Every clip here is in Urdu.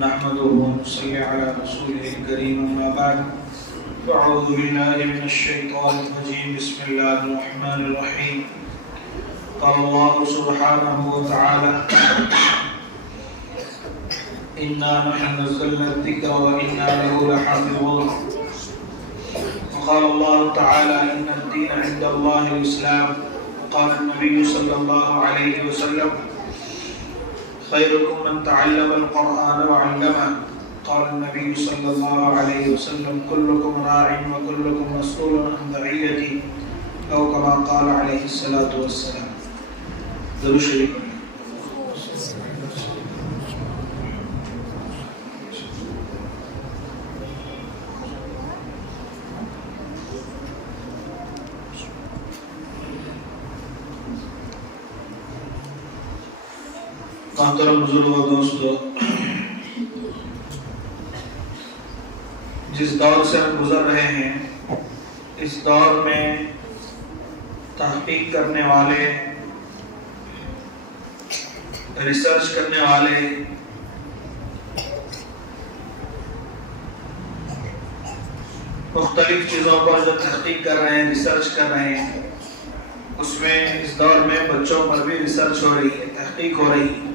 نحمده ونصلي على رسوله الكريم أما بعد فأعوذ بالله من الشيطان الرجيم بسم الله الرحمن الرحيم قال الله سبحانه وتعالى إنا نحن نزلنا الذكر وإنا له لحافظون وقال الله تعالى إن الدين عند الله الإسلام وقال النبي صلى الله عليه وسلم خيركم من تعلم القرآن وعلمه قال النبي صلى الله عليه وسلم كلكم راع وكلكم مسؤول عن رعيته أو كما قال عليه الصلاة والسلام. ضرور شریف محترم بزرگ و دوستو، جس دور سے ہم گزر رہے ہیں اس دور میں تحقیق کرنے والے، ریسرچ کرنے والے مختلف چیزوں پر جو تحقیق کر رہے ہیں، ریسرچ کر رہے ہیں، اس میں اس دور میں بچوں پر بھی ریسرچ ہو رہی ہے، تحقیق ہو رہی ہے.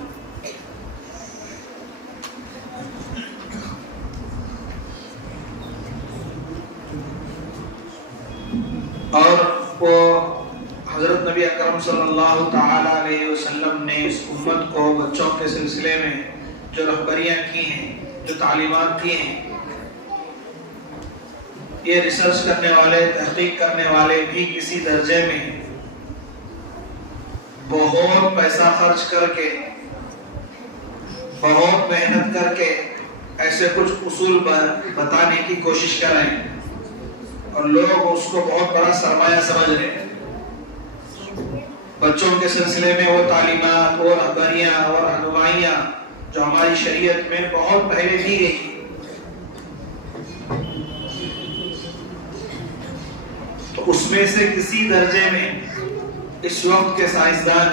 اور وہ حضرت نبی اکرم صلی اللہ تعالی علیہ وسلم نے اس امت کو بچوں کے سلسلے میں جو رہبریاں کی ہیں، جو تعلیمات کی ہیں، یہ ریسرچ کرنے والے، تحقیق کرنے والے بھی کسی درجے میں بہت پیسہ خرچ کر کے، بہت محنت کر کے ایسے کچھ اصول بتانے کی کوشش کر رہے ہیں اور لوگ اس کو بہت بڑا سرمایہ سمجھ رہے ہیں. بچوں کے سلسلے میں وہ تعلیمات، وہ رہبریاں اور رہنمائیاں جو ہماری شریعت میں بہت پہلے دی گئی، تو اس میں سے کسی درجے میں اس وقت کے سائنسدان،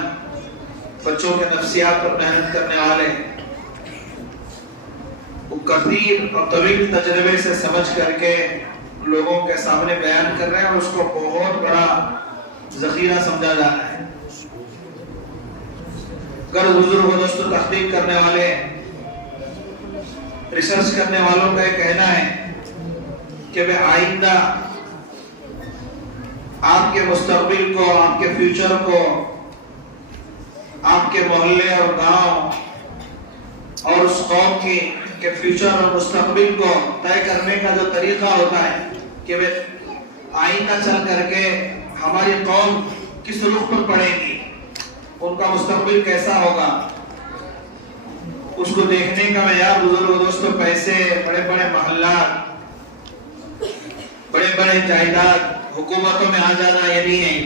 بچوں کے نفسیات پر محنت کرنے والے، وہ کثیر اور طویل تجربے سے سمجھ کر کے لوگوں کے سامنے بیان کر رہے ہیں اور اس کو بہت بڑا ذخیرہ سمجھا جا رہا ہے. اگر بزرگ و دوستوں، تحقیق کرنے والے، ریسرچ کرنے والوں کا یہ کہنا ہے کہ وہ آئندہ آپ کے مستقبل کو، آپ کے فیوچر کو، آپ کے محلے اور گاؤں اور اس قوم کے فیوچر اور مستقبل کو طے کرنے کا جو طریقہ ہوتا ہے کہ وہ آئندہ چل کر کے ہماری قوم کس رخ پر پڑے گی، ان کا مستقبل کیسا ہوگا، اس کو دیکھنے کا معیار بزرگ دوستوں پیسے، بڑے بڑے محلات، بڑے بڑے جائیداد، حکومتوں میں آ جانا یہ نہیں ہے،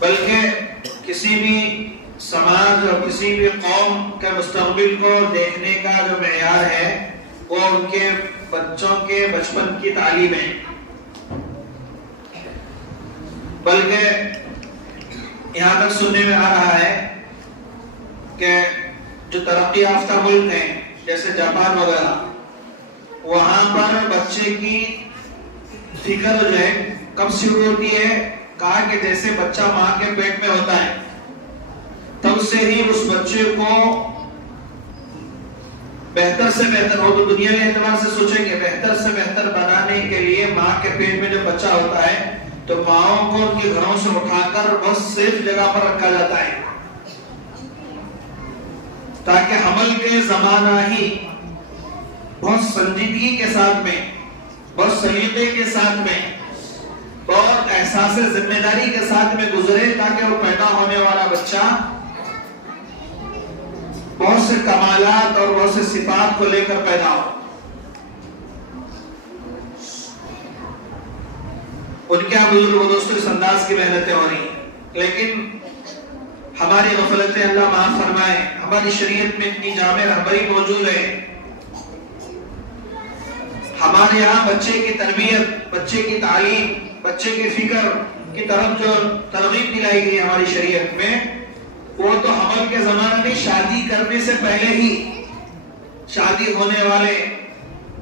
بلکہ کسی بھی سماج اور کسی بھی قوم کے مستقبل کو دیکھنے کا جو معیار ہے وہ ان کے بچوں کے بچپن کی تعلیم ہے. بلکہ یہاں تک سننے میں آ رہا ہے کہ جو ترقی یافتہ ملک ہیں جیسے جاپان وغیرہ، وہاں پر بچے کی فکر جو ہے کب شروع ہوتی ہے، کہا کہ جیسے بچہ ماں کے پیٹ میں ہوتا ہے تب سے ہی اس بچے کو بہتر سے بہتر، وہ تو دنیا کے اعتبار سے سوچیں گے، بہتر سے بہتر بنانے کے لیے ماں کے پیٹ میں جو بچہ ہوتا ہے تو ماؤں کو ان کے گھروں سے اٹھا کر بس صرف جگہ پر رکھا جاتا ہے تاکہ حمل کے زمانہ ہی بہت سنجیدگی کے ساتھ میں، بہت سلیقے کے ساتھ میں، بہت احساس ذمہ داری کے ساتھ میں گزرے تاکہ وہ پیدا ہونے والا بچہ بہت سے کمالات اور بہت سے صفات کو لے کر پیدا ہو. ان کے بزرگ و دوستوں اس انداز کی محنتیں ہو رہی ہیں، لیکن ہماری غفلتیں اللہ معاف فرمائے. ہماری شریعت میں اتنی جامع رہبری موجود ہے، ہمارے یہاں بچے کی تربیت، بچے کی تعلیم، بچے کی فکر کی طرف جو ترغیب دلائی گئی ہماری شریعت میں، وہ تو حمل کے کے زمانے میں شادی کرنے سے پہلے ہی شادی ہونے والے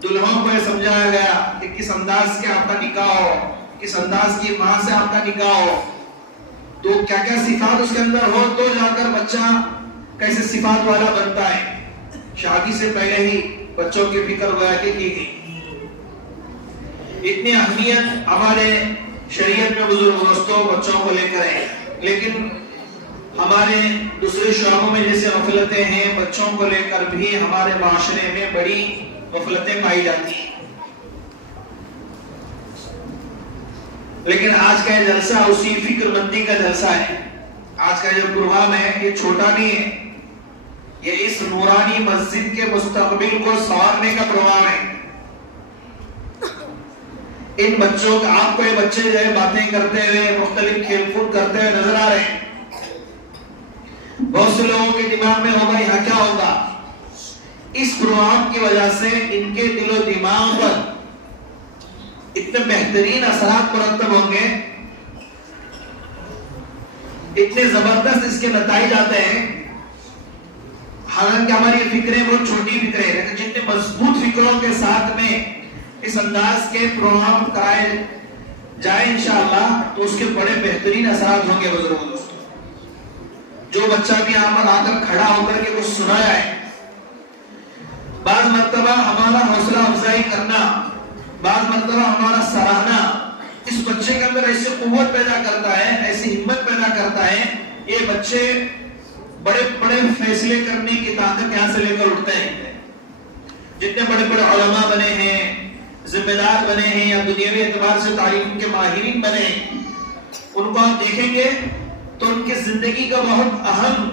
دلہوں کو یہ سمجھایا گیا کہ کس انداز کے آپ کا نکاح ہو، کس انداز کی ماں سے آپ کا نکاح ہو، تو کیا کیا صفات اس کے اندر ہو تو جا کر بچہ کیسے صفات والا بنتا ہے. شادی سے پہلے ہی بچوں کی فکر گویا کہ کی گئی. اتنی اہمیت ہمارے شریعت میں بزرگ دوستوں بچوں کو لے کر ہے، لیکن ہمارے دوسرے شعبوں میں جیسے غفلتیں ہیں بچوں کو لے کر بھی ہمارے معاشرے میں بڑی غفلتیں پائی جاتی ہیں. لیکن آج کا یہ جلسہ اسی فکر مندی کا جلسہ ہے. آج کا جو پروگرام ہے یہ چھوٹا نہیں ہے، یہ اس نورانی مسجد کے مستقبل کو سنوارنے کا پروگرام ہے. ان بچوں کا آپ کو یہ بچے جو ہے باتیں کرتے ہوئے مختلف کھیل کود کرتے ہوئے نظر آ رہے ہیں. بہت سے لوگوں کے دماغ میں ہوگا یہاں کیا ہوگا. اس پروگرام کی وجہ سے ان کے دل و دماغ پر اتنے بہترین اثرات مرتب ہوں گے، اتنے زبردست اس کے نتائج آتے ہیں. حالانکہ ہماری فکریں بہت چھوٹی فکریں، لیکن جتنے مضبوط فکروں کے ساتھ میں اس انداز کے پروگرام کرائے جائیں انشاءاللہ تو اس کے بڑے بہترین اثرات ہوں گے. بزرگوں دوستوں، جو بچہ بھی یہاں پر آ کر کھڑا ہو کر کے کچھ سنایا ہے، بعض مرتبہ ہمارا حوصلہ افزائی کرنا، بعض مرتبہ ہمارا سراہنا اس بچے کے اندر ایسی قوت پیدا کرتا ہے، ایسی ہمت پیدا کرتا ہے. یہ بچے بڑے بڑے فیصلے کرنے کی طاقت یہاں سے لے کر اٹھتے ہیں. جتنے بڑے بڑے علماء بنے ہیں، ذمہ دار بنے ہیں، یا دنیاوی اعتبار سے تعلیم کے ماہرین بنے ہیں، ان کو آپ دیکھیں گے تو ان کی زندگی کا بہت اہم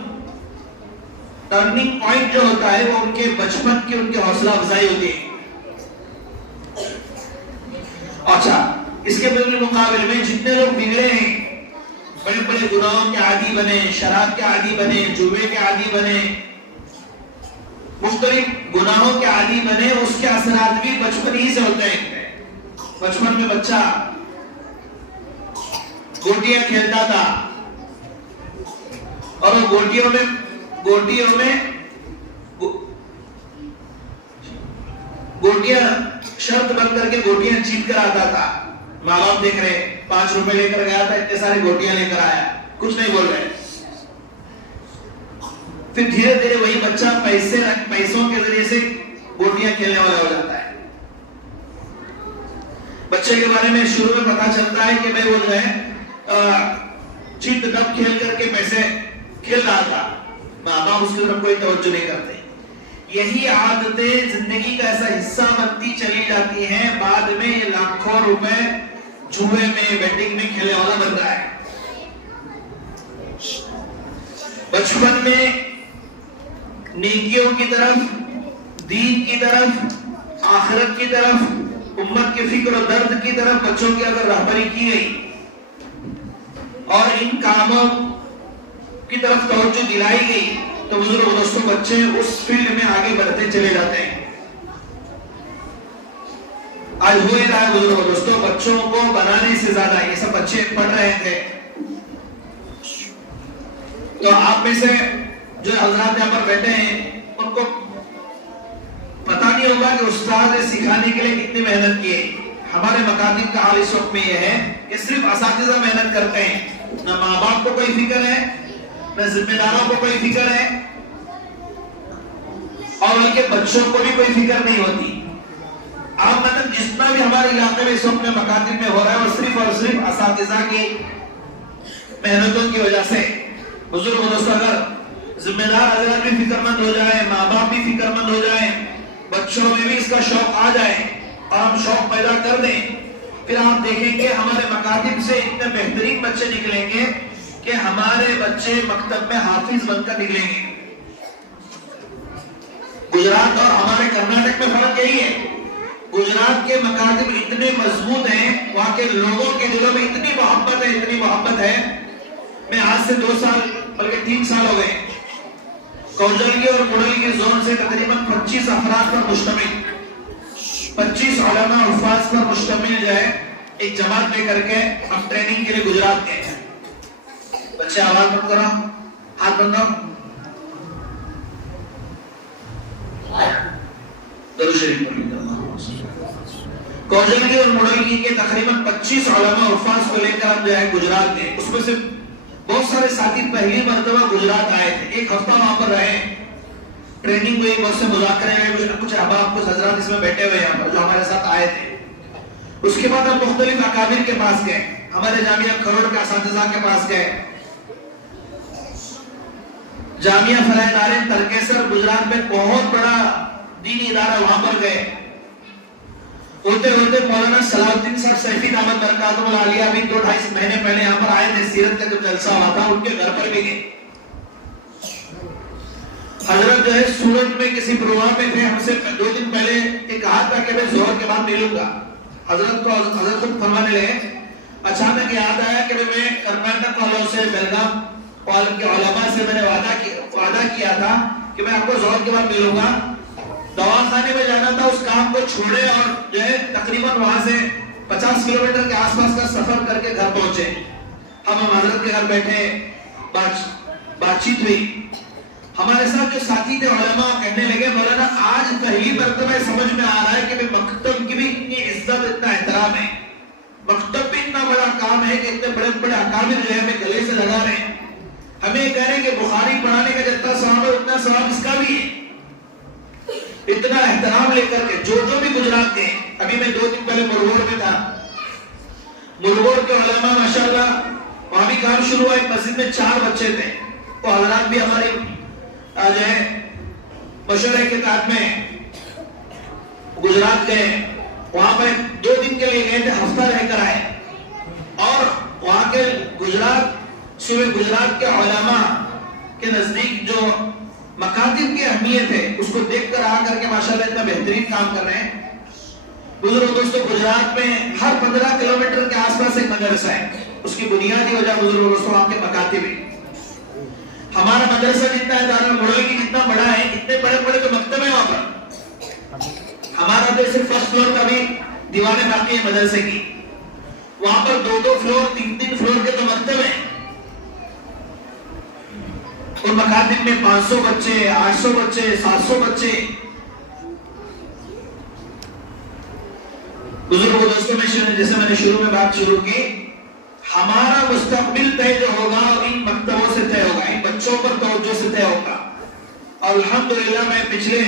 ٹرننگ پوائنٹ جو ہوتا ہے وہ ان کے بچپن کی ان کی حوصلہ افزائی ہوتی ہے. اچھا، اس کے بالمقابل میں جتنے لوگ بگڑے ہیں، بڑے بڑے گناہوں کے عادی بنے، شراب کے عادی بنے، جوے کے عادی بنے، مختلف گناہوں کے عادی بنے، اس کے اثرات بھی بچپن ہی سے ہوتے ہیں. بچپن میں بچہ گوٹیاں کھیلتا تھا اور وہ گوٹیوں شرط بن کر کے گوٹیاں جیت کر آتا تھا. ماں باپ دیکھ رہے، 5 روپے لے کر گیا تھا، اتنے سارے گوٹیاں لے کر آیا، کچھ نہیں بول رہے. پھر دھیرے دھیرے وہی بچہ پیسوں کے ذریعے سے گوٹیاں کھیلنے والا ہو جاتا ہے. بچے کے بارے میں شروع میں پتا چلتا ہے کہ میں وہ جو ہے چیت ڈب کھیل کر کے پیسے کھیل رہا تھا. ماں باپ اس کی طرف کوئی توجہ نہیں کرتے. یہی عادتیں زندگی کا ایسا حصہ بنتی چلی جاتی ہیں، بعد میں یہ لاکھوں روپے جوئے میں بیٹنگ میں کھیلنے والا بن رہا ہے. بچپن میں نیکیوں کی طرف، دین کی طرف، آخرت کی طرف، امت کے فکر و درد کی طرف بچوں کی اگر رہبری کی گئی اور ان کاموں کی طرف توجہ دلائی گئی تو بزرگ دوستوں بچے اس فیلڈ میں آگے بڑھتے چلے جاتے ہیں. آج ہو ہی رہا ہے بزرگ دوستوں، بچوں کو بنانے سے زیادہ یہ سب بچے پڑھ رہے تھے. تو آپ میں سے جو حضرات یہاں پر بیٹھے ہیں ان کو پتا نہیں ہوگا کہ استاد نے سکھانے کے لیے کتنی محنت کی ہے. ہمارے مکاتب کا حال اس وقت میں یہ ہے کہ صرف اساتذہ محنت کرتے ہیں، نہ ماں باپ کو کوئی فکر ہے، نہ ذمہ داروں کو کوئی فکر ہے، اور ان کے بچوں کو بھی کوئی فکر نہیں ہوتی. آپ مطلب جتنا بھی ہمارے علاقے میں اس وقت میں مکاتب میں ہو رہا ہے وہ صرف اساتذہ کی محنتوں کی وجہ سے. بزرگ دوستوں، اگر ذمہ دار حضرات بھی فکر مند ہو جائے، ماں باپ بھی فکر مند ہو جائے، بچوں میں بھی اس کا شوق آ جائے اور ہم شوق پیدا کر دیں، پھر آپ دیکھیں گے ہمارے مکاتب سے اتنے بہترین بچے نکلیں گے کہ ہمارے بچے مکتب میں حافظ بن کر نکلیں گے. گجرات اور ہمارے کرناٹک میں فرق یہی ہے. گجرات کے مکاتب اتنے مضبوط ہیں، وہاں کے لوگوں کے دلوں میں اتنی محبت ہے. میں آج سے 2 سال بلکہ 3 سال ہو گئے، کوجلگی اور مڈلگی زون سے تقریباً 25 افراد پر مشتمل، 25 علماء حفاظ پر مشتمل جو ہے ایک جماعت لے کر کے ہم ٹریننگ کے لیے گجرات گئے. بچے آواز بند کرو، ہاتھ بند کرو. شریف پڑھ لیجیے۔ کوجلگی اور مڈلگی کے تقریباً 25 علماء حفاظ کو لے کر ہم جو ہے گجرات گئے۔ اس میں سے بہت سارے ساتھی پہلی مرتبہ گجرات آئے تھے، ایک ہفتہ وہاں پر رہے، ٹریننگ ہوئی، بہت سے مذاکرے ہوئے، کچھ احباب کچھ حضرات اس میں بیٹھے ہوئے یہاں پر جو ہمارے ساتھ آئے تھے۔ اس کے بعد ہم مختلف اکابر کے پاس گئے، ہمارے جامعہ کھروڑ کے اساتذہ کے پاس گئے، جامعہ فلاح دارین ترکیسر گجرات میں بہت بڑا دینی ادارہ، وہاں پر گئے۔ ہوتے ہوتے مولانا صلاح الدین صاحب سیفی دامت برکاتہ العالیہ بھی 2-2.5 مہینے پہلے یہاں پر آئے تھے، سیرت کا جو جلسہ ہوا تھا ان کے گھر پر بھی گئے۔ حضرت جو ہے سورت میں کسی پروگرام میں تھے، ہم سے 2 دن پہلے یہ کہا تھا کہ میں ظہر کے بعد ملوں گا۔ حضرت خود فرمانے لگے، اچانک یاد آیا کہ میں کرناٹک والوں سے، بیلگام والوں کے علماء سے میں نے وعدہ کیا تھا کہ میں آپ کو ظہر کے بعد ملوں گا، دواخانے میں جانا تھا، اس کام کو چھوڑے اور جو ہے تقریباً وہاں سے 50 کلومیٹر کے آس پاس کا سفر کر کے گھر پہنچے۔ ہم حضرت کے گھر بیٹھے، بات چیت ہوئی۔ ہمارے ساتھ جو ساتھی تھے علماء کہنے لگے، مولانا آج پہلی مرتبہ سمجھ میں آ رہا ہے کہ مکتب کی بھی اتنی عزت، اتنا احترام ہے، مکتب بھی اتنا بڑا کام ہے کہ اتنے بڑے بڑے اکابر جو ہے ہمیں گلے سے لگا رہے ہیں، ہمیں کہہ رہے ہیں کہ بخاری پڑھانے کا جتنا ثواب ہے اتنا ثواب اس کا بھی ہے۔ اتنا احترام لے کر کے جو بھی گجرات کے، ابھی میں 2 دن پہلے مرگوڑ میں تھا، مرگوڑ کے علماء ماشاءاللہ وہاں بھی کام شروع ہوا، ایک مسجد میں 4 بچے تھے، وہ حضرات بھی ہماری جو ہے مشورے کے تحت میں گجرات گئے، وہاں پر 2 دن کے لیے گئے تھے، ہفتہ رہ کر آئے، اور وہاں کے صوبے گجرات کے علماء کے نزدیک جو مکاتب کی اہمیت ہے اس کو دیکھ کر آ کر کے ماشاءاللہ اتنا بہترین کام کر رہے ہیں۔ بزرگ دوستو، گجرات میں ہر 15 کلومیٹر کے آس پاس ایک مدرسہ ہے، اس کی بنیادی وجہ بزرگ دوستو وہاں کے مکاتب ہے۔ ہمارا مدرسہ جتنا ہے دارال مڈلگی جتنا بڑا ہے، اتنے بڑے بڑے جو مکتب ہیں وہاں پر، ہمارا تو صرف فرسٹ فلور کا بھی دیواریں باقی ہیں مدرسے کی، وہاں پر 2-2 فلور 3-3 فلور کے تو مکتب ہیں، اور مکاتب میں 500 بچے، 800 بچے، 700 بچے۔ بزرگوں دوستوں، جیسے میں نے شروع میں بات شروع کی، ہمارا مستقبل طے جو ہوگا ان مکتبوں سے طے ہوگا، ان بچوں پر توجہ سے طے ہوگا۔ اور الحمدللہ میں پچھلے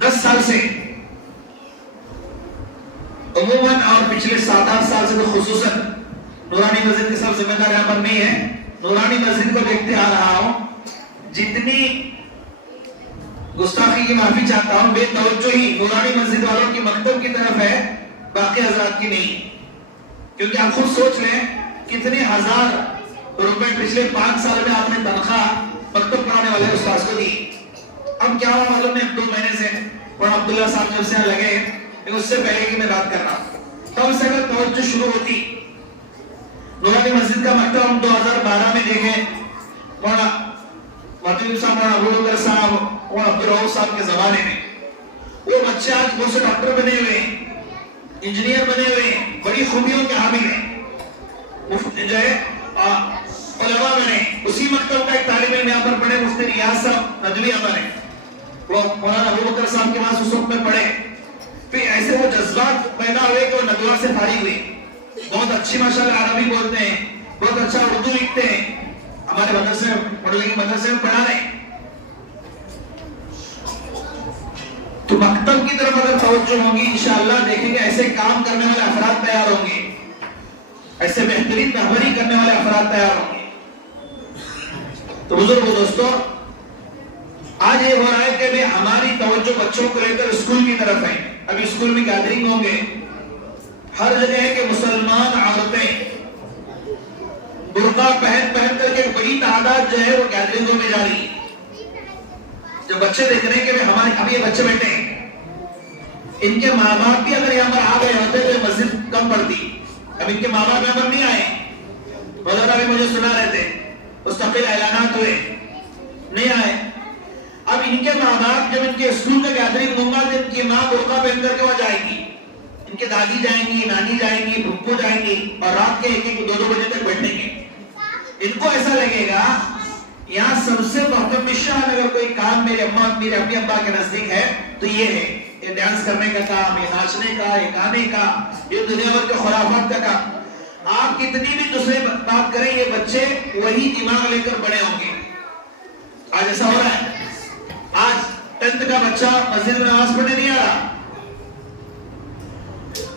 10 سال سے عموماً، اور پچھلے 7-8 سال سے تو خصوصاً نورانی مسجد کے سب ذمہ دار یہاں پر نہیں ہے، نورانی مسجد کو دیکھتے آ رہا ہوں، جتنی گستاخی کی معافی چاہتا ہوں، بے توجہی نورانی مسجد والوں کی مکتب کی طرف ہے، باقی حضرات کی نہیں، کیونکہ آپ خود سوچ لیں کتنے ہزار روپے پچھلے 5 سال میں آپ نے تنخواہ مکتب پڑھانے والے استاذ کو دی۔ اب کیا ہوا معلوم ہے، 2 مہینے سے اور عبداللہ صاحب جب سے لگے، اس سے پہلے کی میں بات کر رہا ہوں، تب سے اگر توجہ شروع ہوتی، نورانی مسجد کا مکتب ہم 2012 میں دیکھیں، مولانا مطلب صاحب، مولانا ابو بکر صاحب اور عبدالرؤف صاحب کے زمانے میں، وہ بچے آج بہت سے ڈاکٹر بنے ہوئے ہیں، انجینئر بنے ہوئے ہیں، بڑی خوبیوں کے حامل ہیں، مفتی جو ہے علماء بنے۔ اسی مکتب کا ایک طالب علم یہاں پر پڑھے، مفتی ریاض صاحب ندویہ بنے، وہ مولانا ابو بکر صاحب کے پاس اس وقت میں پڑھے، پھر ایسے وہ جذبات پیدا ہوئے کہ وہ ندوہ سے فارغ ہوئے، بہت اچھی ماشاءاللہ عربی بولتے ہیں، بہت اچھا اردو لکھتے ہیں، ہمارے مدرسے میں پڑھا رہے ہیں۔ تو مکتب کی طرف اگر توجہ ہوگی، انشاءاللہ دیکھیں گے ایسے کام کرنے والے افراد تیار ہوں گے، ایسے بہترین رہبری کرنے والے افراد تیار ہوں گے۔ تو بزرگوں دوستو، آج یہ ہو رہا ہے کہ ہماری توجہ بچوں کو لے کر اسکول کی طرف ہے، ابھی اسکول میں گیدرنگ ہوں گے، ہر جگہ ہے کہ مسلمان عورتیں برقع پہن کر کے بڑی تعداد جو ہے وہ گیدرنگوں میں جا رہی ہے۔ جب بچے دیکھ رہے ہیں کہ ہمارے ابھی یہ بچے بیٹھے ہیں، ان کے ماں باپ بھی اگر یہاں پر آ گئے ہوتے تو مسجد کم پڑتی، اب ان کے ماں باپ یہاں پر نہیں آئے، مولانا بھی مجھے سنا رہے تھے، مستقل اعلانات ہوئے، نہیں آئے۔ اب ان کے ماں باپ جب ان کے اسکول کا گیدرنگ ہوگا تو ان کی ماں برقع پہن کر کے وہ جائے گی، ان کے دادی جائیں گی، نانی جائیں گی، پھپھو جائیں گی، اور رات کے 1-2 بجے تک بیٹھیں گے۔ ان کو ایسا لگے گا یہاں سب سے محترم نشان اگر کوئی کام میرے اپنی ابا کے نزدیک ہے تو یہ ہے، یہ ڈانس کرنے کا کام، یہ ناچنے کا، یہ گانے کا، یہ دنیا بھر کے خرافات کا کام۔ آپ کتنی بھی دوسرے بات کریں، یہ بچے وہی دماغ لے کر بڑے ہوں گے۔ آج ایسا ہو رہا ہے، آج 10th کا بچہ مسجد میں نماز پڑھنے نہیں آ رہا۔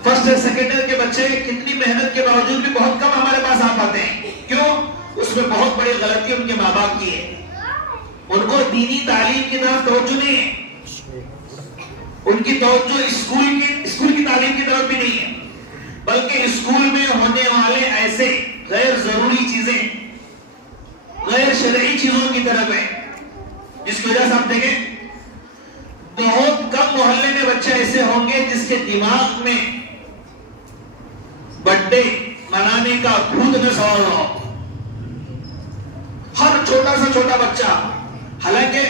فرسٹ اور سیکنڈ ایئر کے بچے کتنی محنت کے باوجود بھی بہت کم ہمارے پاس آ پاتے ہیں۔ کیوں؟ اس میں بہت بڑی غلطی ان کے ماں باپ کی ہے۔ ان کو دینی تعلیم کی طرف توجہ نہیں ہے، ان کی توجہ اسکول کی تعلیم کی طرف بھی نہیں ہے، بلکہ اسکول میں ہونے والے ایسے غیر ضروری چیزیں، غیر شرعی چیزوں کی طرف ہے، جس کی وجہ سے آپ دیکھیں بہت کم محلے میں بچے ایسے ہوں گے جس کے دماغ میں برتھ ڈے منانے کا بھوت نہ سوار ہو۔ ہر چھوٹا سا چھوٹا بچہ، حالانکہ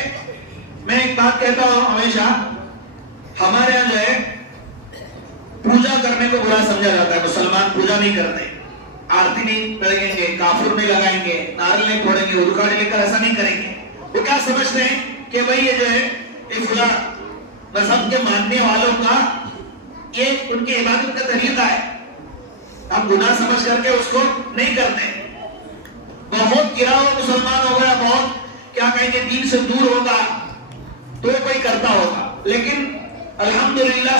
میں ایک بات کہتا ہوں ہمیشہ، ہمارے یہاں جو ہے پوجا کرنے کو برا سمجھا جاتا ہے۔ مسلمان پوجا نہیں کرتے، آرتی نہیں لگائیں گے، کافر نہیں لگائیں گے، ناریل نہیں پھوڑیں گے، ادکاڑی لے کر ایسا نہیں کریں گے۔ وہ کیا سمجھتے ہیں کہ بھئی یہ جو ہے یہ فلاں مذہب کے ماننے والوں کا یہ ان کی عبادت کا طریقہ ہے، ہم گناہ سمجھ کر کے اس کو نہیں کرتے۔ بہت گرا ہوا مسلمان ہو گیا، بہت کیا کہیں گے دین سے دور ہوگا تو کوئی کرتا ہوگا، لیکن الحمدللہ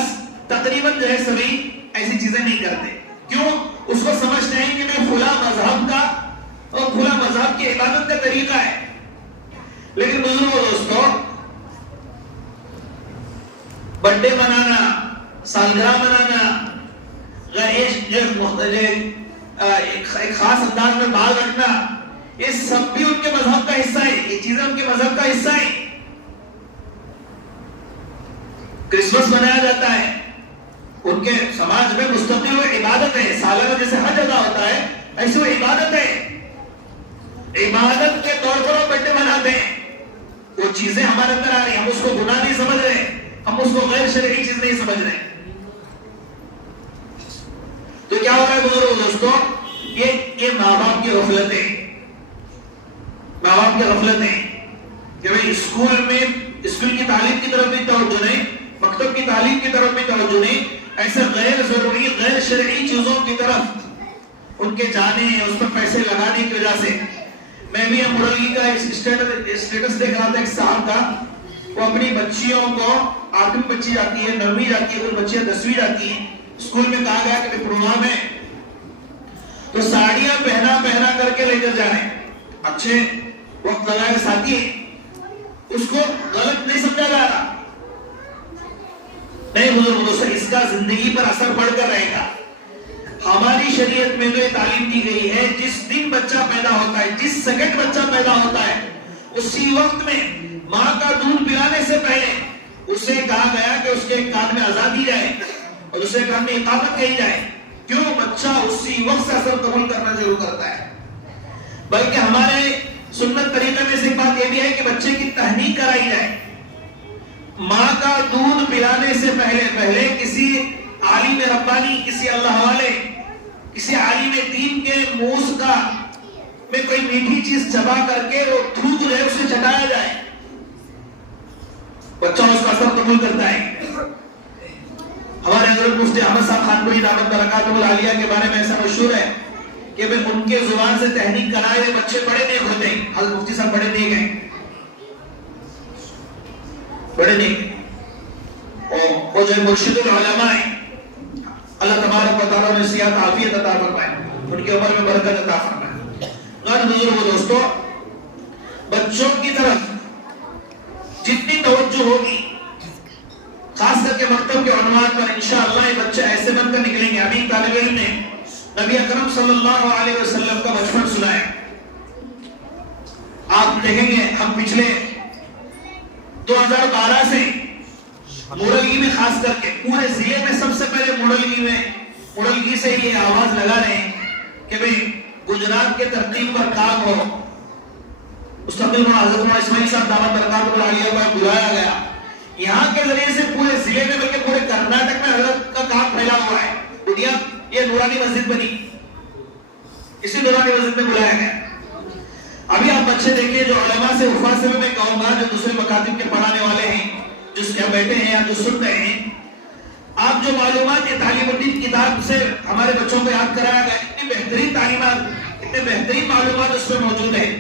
تقریباً جو ہے سبھی ایسی چیزیں نہیں کرتے۔ کیوں؟ اس کو سمجھتے ہیں کہ میں فلاں مذہب کا اور فلاں مذہب کی عبادت کا طریقہ ہے۔ لیکن بزرگوں دوستو، برتھ ڈے منانا، سالگرہ منانا، ایک خاص انداز میں بال رکھنا، یہ سب بھی ان کے مذہب کا حصہ ہے، یہ چیزیں ان کے مذہب کا حصہ ہے۔ کرسمس منایا جاتا ہے، ان کے سماج میں مستقل وہ عبادت ہے، سالانہ جیسے حج ادا ہوتا ہے ایسے وہ عبادت ہے۔ عبادت کے طور پر وہ برتھ ڈے مناتے ہیں، وہ چیزیں ہمارے اندر آ رہی ہیں، ہم اس کو گناہ نہیں سمجھ رہے، ہم اس کو غیر شرعی چیز نہیں سمجھ رہے۔ تو کیا ہو رہا ہے بزرگوں دوستو، یہ ماں باپ کی غفلتیں، ماں باپ کی غفلتیں کہ بھئی اسکول کی تعلیم کی طرف بھی توجہ نہیں، مکتب کی تعلیم کی طرف بھی توجہ نہیں، ایسے غیر ضروری غیر شرعی چیزوں کی طرف ان کے جانے، اس پر پیسے لگانے کی وجہ سے۔ میں بھی مرغی کا اسٹیٹس دیکھ رہا تھا ایک صاحب کا، وہ اپنی بچیوں کو 8ویں بچی جاتی ہے، 9ویں جاتی ہے، کوئی بچیاں 10ویں جاتی ہیں، اسکول میں کہا گیا کہ پروگرام ہے تو ساڑیاں پہنا کر کے لے کر جا رہے ہیں، اچھے وقت لگائے ساتھی ہیں، اس کو غلط نہیں سمجھا جا رہا۔ نہیں بزرگوں سے اس کا زندگی پر اثر پڑ کر رہے گا۔ ہماری شریعت میں تو یہ تعلیم دی گئی ہے، جس دن بچہ پیدا ہوتا ہے، جس سیکنڈ بچہ پیدا ہوتا ہے، اسی وقت میں ماں کا دودھ پلانے سے پہلے اسے کہا گیا کہ اس کے کان میں اذان دی جائے اور اسے کان میں اقامت کہی جائے۔ کیوں؟ بچہ اسی وقت سے اثر قبول کرنا شروع کرتا ہے۔ بلکہ ہمارے سنت طریقے میں سے ایک بات یہ بھی ہے کہ بچے کی تہنیک کرائی جائے۔ ماں کا دودھ پلانے سے پہلے کسی عالم ربانی، کسی اللہ والے، کسی عالم دین کے منہ میں کوئی میٹھی چیز چبا کر کے وہ تھوک جو ہے اسے چٹایا جائے، بچہ اس کا اثر قبول کرتا ہے۔ ہمارے حضرت مفتی احمد صاحب خانپوری دعوت برکاتہ العالیہ کے بارے میں ایسا مشہور ہے کہ ان کے زبان سے تحریک کرائے ہوئے بچے بڑے نیک ہوتے ہیں۔ حضرت مفتی صاحب بڑے نیک ہیں، بڑے نیک، اور وہ جو مرشد العلماء ہیں، اللہ تبارک و تعالیٰ نے صحت عافیت عطا فرمائے، ان کے عمر میں برکت عطا فرمائے۔ غیر بزرگوں دوستو، بچوں کی طرف جتنی توجہ ہوگی، خاص کر کے مکتب کے عنوان پر، انشاءاللہ یہ بچے ایسے بن کر نکلیں گے۔ ابھی طالب علم نے نبی اکرم صلی اللہ علیہ وسلم کا بچپن سنا ہے۔ آپ دیکھیں گے ہم پچھلے 2012 سے موڑلگی میں، خاص کر کے پورے ضلع میں سب سے پہلے موڑلگی سے یہ آواز لگا رہے ہیں کہ بھئی گجرات کے ترتیب پر کام ہو۔ مستقبل میں حضرت اسماعیل صاحب دعوت برکاتہ العالیہ کو بلایا گیا، یہاں کے ذریعے سے پورے ضلع میں بلکہ پورے کرناٹک میں حضرت کا کام پھیلا ہوا ہے۔ یہ نورانی مسجد بنی، اسی نورانی مسجد میں بلایا گیا۔ ابھی آپ بچے دیکھیے جو علماء سے حفاظ سے میں کہوں گا، جو دوسرے مکاتب کے پڑھانے والے ہیں، جو یہاں بیٹھے ہیں یا جو سن رہے ہیں، آپ جو معلومات یہ تعلیم الدین کتاب سے ہمارے بچوں کو یاد کرایا گیا، اتنی بہترین تعلیمات، اتنے بہترین معلومات اس میں موجود ہیں.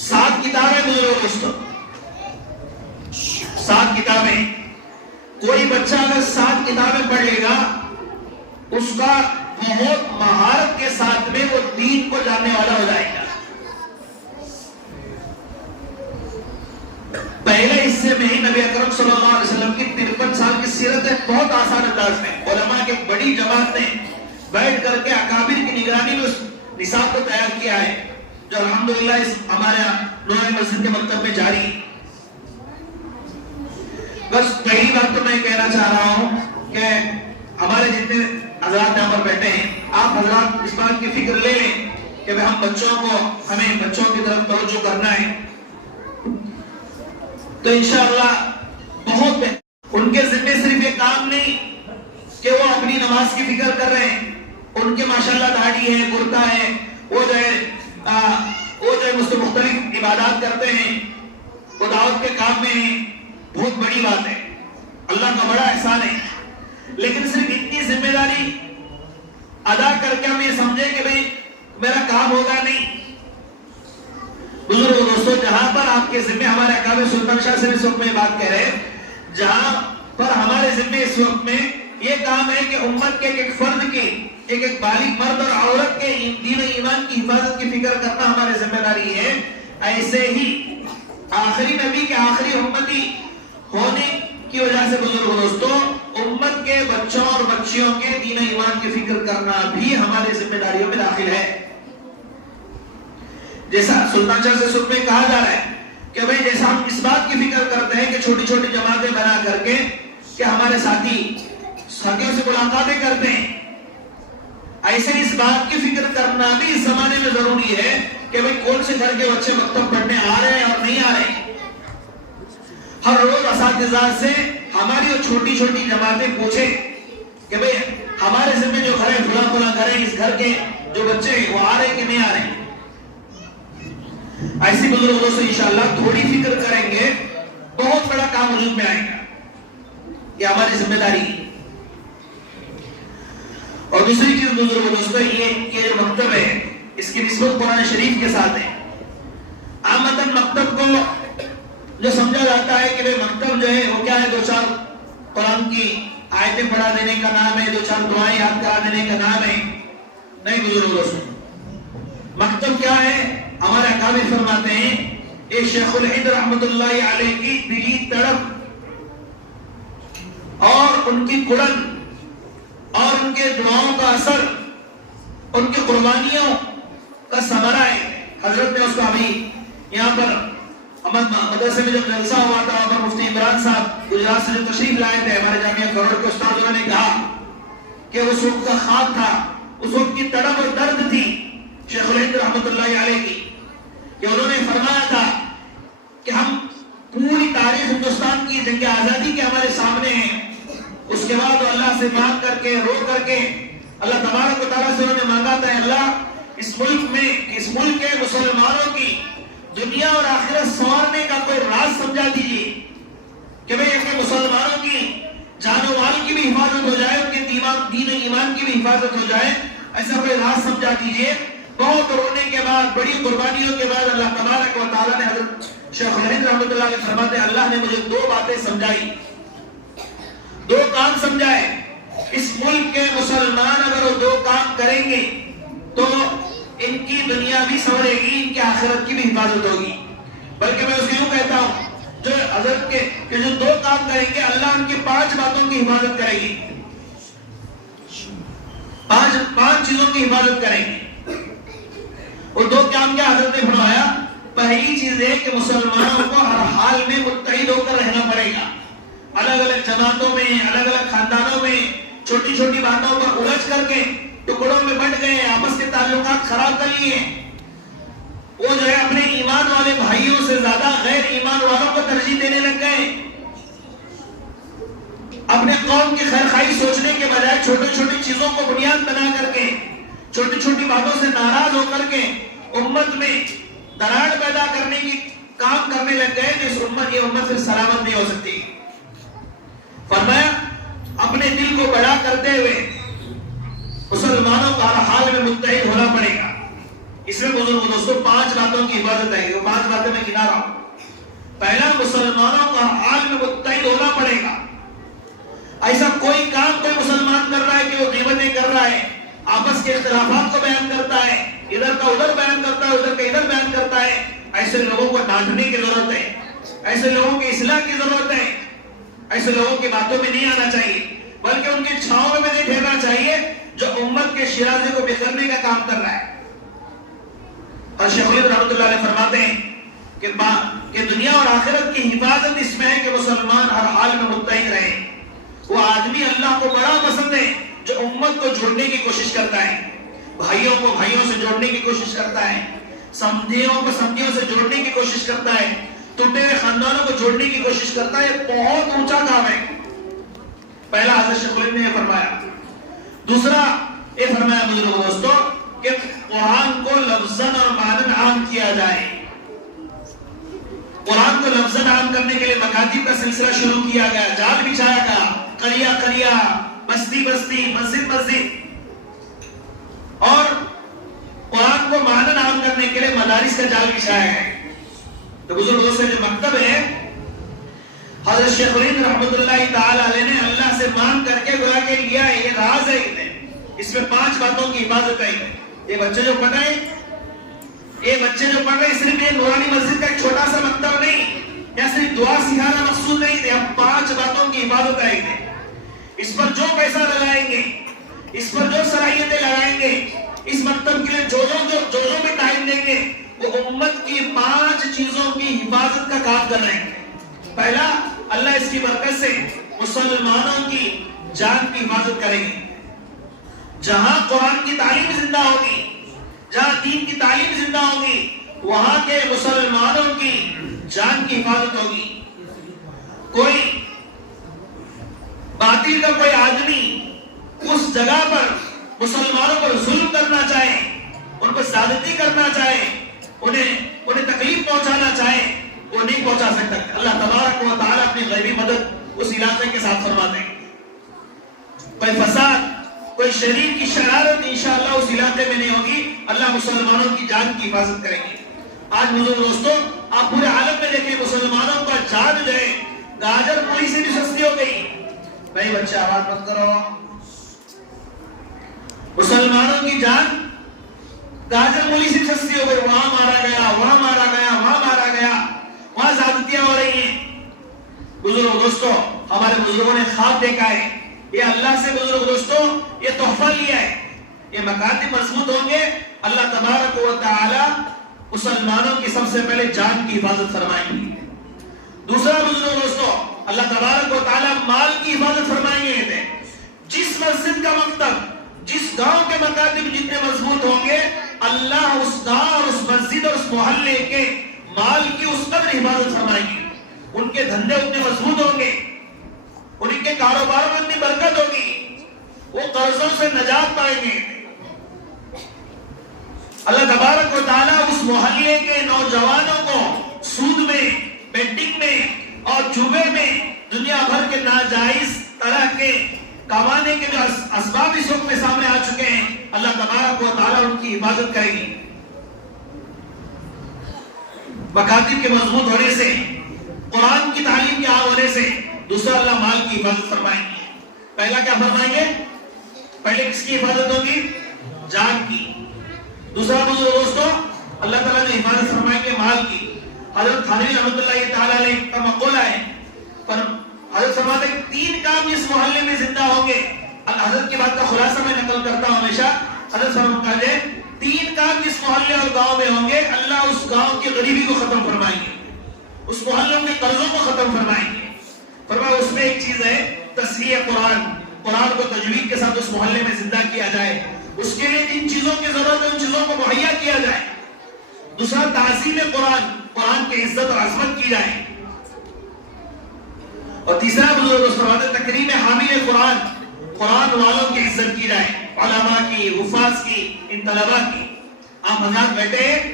7 کتابیں بزرگوں دوستوں، 7 کتابیں. کوئی بچہ اگر 7 کتابیں پڑھ لے گا، اس کا بہت مہارت کے ساتھ میں وہ دین کو جاننے والا ہو جائے گا. پہلے حصے میں ہی نبی اکرم صلی اللہ علیہ وسلم کی 53 سال کی سیرت ہے، بہت آسان انداز میں علماء کی بڑی جماعت نے بیٹھ کر کے اکابر کی نگرانی میں اس نصاب کو تیار کیا ہے، جو الحمدللہ اس ہمارے نور مسجد کے مکتب میں جاری ہے. بس پہلی بات تو میں کہنا چاہ رہا ہوں کہ ہمارے جتنے حضرات یہاں پر بیٹھے ہیں، آپ حضرات اس بات کی فکر لے لیں کہ ہم ہمیں بچوں کی طرف توجہ کرنا ہے. تو انشاءاللہ بہت ان کے ذمہ صرف یہ کام نہیں کہ وہ اپنی نماز کی فکر کر رہے ہیں، ان کے ماشاءاللہ داڑھی ہے، کرتا ہے، وہ جو ہے مختلف عبادات کرتے ہیں، وہ دعوت کے کام میں ہیں، بہت بڑی بات ہے، اللہ کا بڑا احسان ہے. لیکن صرف اتنی ذمہ داری ادا کر کے ہم یہ سمجھیں کہ بھئی میرا کام ہوگا نہیں. بزرگوں دوستو، جہاں پر آپ کے ذمہ، ہمارے اکابر سلطان شاہ سے اس وقت میں بات کہہ رہے ہیں، جہاں پر ہمارے ذمہ اس وقت میں یہ کام ہے کہ امت کے ایک فرد کی، ایک بالغ مرد اور عورت کے دین و ایمان کی حفاظت کی فکر کرنا ہمارے ذمہ داری ہے، ایسے ہی آخری نبی کے آخری امتی ہونے کی وجہ سے بزرگوں دوستو، امت کے بچوں اور بچیوں کے دین و ایمان کی فکر کرنا بھی ہمارے ذمہ داریوں میں داخل ہے. جیسا سلطان شاہ سے سب میں کہا جا رہا ہے کہ بھئی جیسا ہم اس بات کی فکر کرتے ہیں کہ چھوٹی چھوٹی جماعتیں بنا کر کے کہ ہمارے ساتھی ساتھیوں سے ملاقاتیں کرتے ہیں، ایسے اس بات کی فکر کرنا بھی اس زمانے میں ضروری ہے کہ بھئی کون سے گھر کے بچے مکتب پڑھنے آ رہے ہیں اور نہیں آ رہے ہیں. ہر روز اساتذہ سے ہماری وہ چھوٹی چھوٹی جماعتیں پوچھیں کہ بھئی ہمارے ذمہ جو گھر ہے، فلاں فلاں گھر ہے، اس گھر کے جو بچے ہیں وہ آ رہے ہیں کہ نہیں آ رہے ہیں. ایسی بزرگوں سے انشاءاللہ تھوڑی فکر کریں گے، بہت بڑا کام وجود میں آئے گا. یہ ہماری ذمہ داری ہے. اور دوسری چیز بزرگوں دوستو، یہ جو مکتب ہے اس کی نسبت قرآن شریف کے ساتھ ہے. عامتاً مکتب کو جو سمجھا جاتا ہے کہ مکتب جو ہے وہ کیا ہے، 2-4 قرآن کی آیتیں پڑھا دینے کا نام ہے، 2-4 دعائیں یاد کرا دینے کا نام ہے. نہیں بزرگوں دوستو، مکتب کیا ہے؟ ہمارے اکابر فرماتے ہیں، ایک شیخ الہند رحمت اللہ علیہ کی دلی تڑپ اور ان کی کڑن اور ان کے دعاؤں کا اثر، ان کی قربانیوں کا ثمرہ ہے. حضرت نے اس کو ابھی یہاں پر مدرسے میں جب جلسہ ہوا تھا، وہاں پر مفتی عمران صاحب گجرات سے جو تشریف لائے تھے، ہمارے جامعہ کروڑ کے استاد، انہوں نے کہا کہ اس وقت کا خواب تھا، اس وقت کی تڑپ اور درد تھی شیخ الہند رحمت اللہ علیہ کی، کہ انہوں نے فرمایا تھا کہ ہم پوری تاریخ ہندوستان کی جنگ آزادی کے ہمارے سامنے ہیں، اس کے بعد وہ اللہ سے مانگ کر کے، رو کر کے اللہ تبارک و تعالیٰ سے انہوں نے مانگا تھا، اللہ اس ملک کے مسلمانوں کی دنیا اور آخرت سنوارنے کا کوئی راز سمجھا دیجیے کہ بھئی اپنے مسلمانوں کی جان و مال کی بھی حفاظت ہو جائے، ان کے دین و ایمان کی بھی حفاظت ہو جائے، ایسا کوئی راز سمجھا دیجیے. بہت رونے کے بعد، بڑی قربانیوں کے بعد اللہ تبارک و تعالیٰ نے حضرت شیخ الہند رحمت اللہ علیہ فرماتے ہیں، اللہ نے مجھے 2 باتیں سمجھائی، 2 کام سمجھائے. اس ملک کے مسلمان اگر وہ 2 کام کریں گے تو ان کی دنیا بھی سنورے گی، ان کی آخرت کی بھی حفاظت ہوگی. بلکہ میں اسے یوں کہتا ہوں، جو حضرت کے کہ جو 2 کام کریں گے، اللہ ان کی 5 باتوں کی حفاظت کرے گی، 5 چیزوں کی حفاظت کریں گے. وہ 2 کام کیا حضرت نے فرمایا؟ پہلی چیز ہے کہ مسلمانوں کو ہر حال میں متحد ہو کر رہنا پڑے گا. الگ الگ جماعتوں میں، الگ الگ خاندانوں میں چھوٹی چھوٹی باتوں پر الجھ کر کے ٹکڑوں میں بٹ گئے، آپس کے تعلقات خراب کر لیے. وہ جو ہے اپنے ایمان والے بھائیوں سے زیادہ غیر ایمان والوں کو ترجیح دینے لگ گئے. اپنے قوم کی خیرخواہی سوچنے کے بجائے چھوٹی چھوٹی چیزوں کو بنیاد بنا کر کے، چھوٹی چھوٹی باتوں سے ناراض ہو کر کے امت میں دراڑ پیدا کرنے کی کام کرنے لگ گئے تو اس امت یہ امت پھر سلامت نہیں ہو سکتی. فرمایا اپنے دل کو بڑا کرتے ہوئے مسلمانوں کو ہر حال میں متحد ہونا پڑے گا. اس میں بزرگ دوستوں 5 باتوں کی حفاظت ہے. وہ 5 باتیں میں گنا رہا ہوں. پہلا، مسلمانوں کو ہر حال میں متحد ہونا پڑے گا. ایسا کوئی کام کوئی مسلمان کر رہا ہے کہ وہ غیبتیں کر رہا ہے، آپس کے اختلافات کو بیان کرتا ہے، ادھر کا ادھر بیان کرتا ہے، ادھر کا ادھر بیان کرتا ہے، ایسے لوگوں کو ڈانٹنے کی ضرورت ہے. ایسے لوگوں کی اصلاح کی ضرورت ہے. ایسے لوگوں کی باتوں میں نہیں آنا چاہیے، بلکہ ان کی چھاؤں میں نہیں ٹھہرنا چاہیے جو امت کے شیرازے کو بکھرنے کا کام کر رہا ہے. اور شیخ الہند رحمۃ اللہ علیہ فرماتے ہیں کہ دنیا اور آخرت کی حفاظت اس میں ہے کہ مسلمان ہر حال میں متحد رہے. وہ آدمی اللہ کو بڑا پسند ہے جو امت کو جوڑنے کی کوشش کرتا ہے، بھائیوں کو بھائیوں سے جوڑنے کی کوشش کرتا ہے، سمجھیوں کو سمجھیوں سے جوڑنے کی کوشش کرتا ہے، ٹوٹے ہوئے خاندانوں کو جوڑنے کی کوشش کرتا ہے. بہت اونچا کام ہے. پہلا حضرت شیخ الہند نے یہ فرمایا. دوسرا یہ فرمایا بزرگوں دوستوں کہ قرآن کو لفظاً اور معنی عام کیا جائے. قرآن کو لفظاً عام کرنے کے لیے مکاتب کا سلسلہ شروع کیا گیا، جال بچھایا گیا، قریہ قریہ، بستی بستی، مسجد مسجد. اور قرآن کو معنی عام کرنے کے لیے مدارس کا جال بچھایا ہے. تو بزرگوں سے جو مکتب ہے، حضرت شیخ الہند رحمۃ اللہ تعالی علیہ نے اللہ سے مانگ کر کے گویا کے لیا ہے. یہ راز ہے. اس میں 5 باتوں کی حفاظت ہے. یہ بچے جو پڑھ رہے صرف یہ نورانی مسجد کا ایک چھوٹا سا مکتب نہیں، یا صرف دعا سکھانا مقصود نہیں ہے. 5 باتوں کی حفاظت ہے. اس پر جو پیسہ لگائیں گے، اس پر جو صلاحیتیں لگائیں گے، اس مکتب کے لیے جو بھی ٹائم دیں گے، وہ امت کی 5 چیزوں کی حفاظت کا کام کر رہے ہیں. پہلا، اللہ اس کی برکت سے مسلمانوں کی جان کی حفاظت کریں گے. جہاں قرآن کی تعلیم زندہ ہوگی، جہاں دین کی تعلیم زندہ ہوگی، وہاں کے مسلمانوں کی جان کی حفاظت ہوگی. کوئی باطل کا کوئی آدمی اس جگہ پر مسلمانوں پر ظلم کرنا چاہے، ان پر زیادتی کرنا چاہے، انہیں تکلیف پہنچانا چاہے، وہ نہیں پہنچا سکتا. اللہ تبارک و تعالی اپنی غیبی مدد اس علاقے کے ساتھ فرماتے ہیں. کوئی فساد، کوئی شریر کی شرارت انشاءاللہ اس علاقے میں نہیں ہوگی. اللہ مسلمانوں کی جان کی حفاظت کریں گے. آج بزرگ دوستوں، آپ پورے عالم میں دیکھیں مسلمانوں کا جان جو ہے گاجر مولی سے بھی سستی ہو گئی. بھائی بچے آواز مت کرو. مسلمانوں کی جان گاجر مولی سے سستی ہو گئی. وہاں مارا گیا، وہاں مارا گیا، وہاں مارا گیا، وہاں زیادتیاں ہو رہی ہیں. بزرگ دوستوں، ہمارے بزرگوں نے خواب دیکھا ہے. یہ اللہ سے بزرگ دوستوں یہ تحفہ لیا ہے. یہ مکاتب مضبوط ہوں گے، اللہ تبارک و تعالی مسلمانوں کی سب سے پہلے جان کی حفاظت فرمائیں گے. دوسرا بزرگ دوستوں، اللہ تبارک و تعالی مال کی حفاظت فرمائیں گے. جس مسجد کا مکتب، جس گاؤں کے مکاتب جتنے مضبوط ہوں گے، اللہ اس گاؤں اور اس مسجد اور اس محلے کے مال کی اس قدر حفاظت فرمائیں گے. ان کے دھندے اتنے مضبوط ہوں گے، ان کے کاروبار میں اتنی برکت ہوگی، وہ قرضوں سے نجات پائیں گے. اللہ تبارک و تعالیٰ اس محلے کے نوجوانوں کو سود میں، بیٹنگ میں اور جوے میں، دنیا بھر کے ناجائز طرح کے کمانے کے جو اسباب اس وقت میں سامنے آ چکے ہیں، اللہ تبارک و تعالیٰ ان کی حفاظت کرے گی. مکاتب کے مضبوط ہونے سے، قرآن کی تعلیم کے عام ہونے سے، دوسرا اللہ مال کی حفاظت فرمائیں گے. پہلا کیا فرمائیں گے؟ پہلے کس کی حفاظت ہوگی؟ جان کی. دوسرا بزرگ دوستوں، اللہ تعالیٰ نے حفاظت فرمائیں گے مال کی. حضرت تھانوی رحمۃ اللہ تعالیٰ علیہ کا مقولہ ہے، پر حضرت فرماتے ہیں 3 کام جس محلے میں زندہ ہوں گے. حضرت کی بات کا خلاصہ میں نقل کرتا ہوں ہمیشہ. حضرت فرماتے ہیں 3 کام جس محلے اور گاؤں میں ہوں گے، اللہ اس گاؤں کی غریبی کو ختم فرمائیں گے، اس محلوں کے قرضوں کو ختم فرمائیں گے. فرمایا اس میں ایک چیز ہے تصحیح قرآن. قرآن کو تجوید کے ساتھ اس محلے میں زندہ کیا جائے، اس کے لیے جن چیزوں کی ضرورت ہے ان چیزوں کو مہیا کیا جائے. دوسرا تعظیم قرآن، قرآن کی عزت اور عظمت کی جائے. اور تیسرا بزرگ فرماتے تکریم حامل قرآن، قرآن والوں کی عزت کی جائے، علماء کی، حفاظ کی، ان طلباء کی. آپ حضرات بیٹھے ہیں،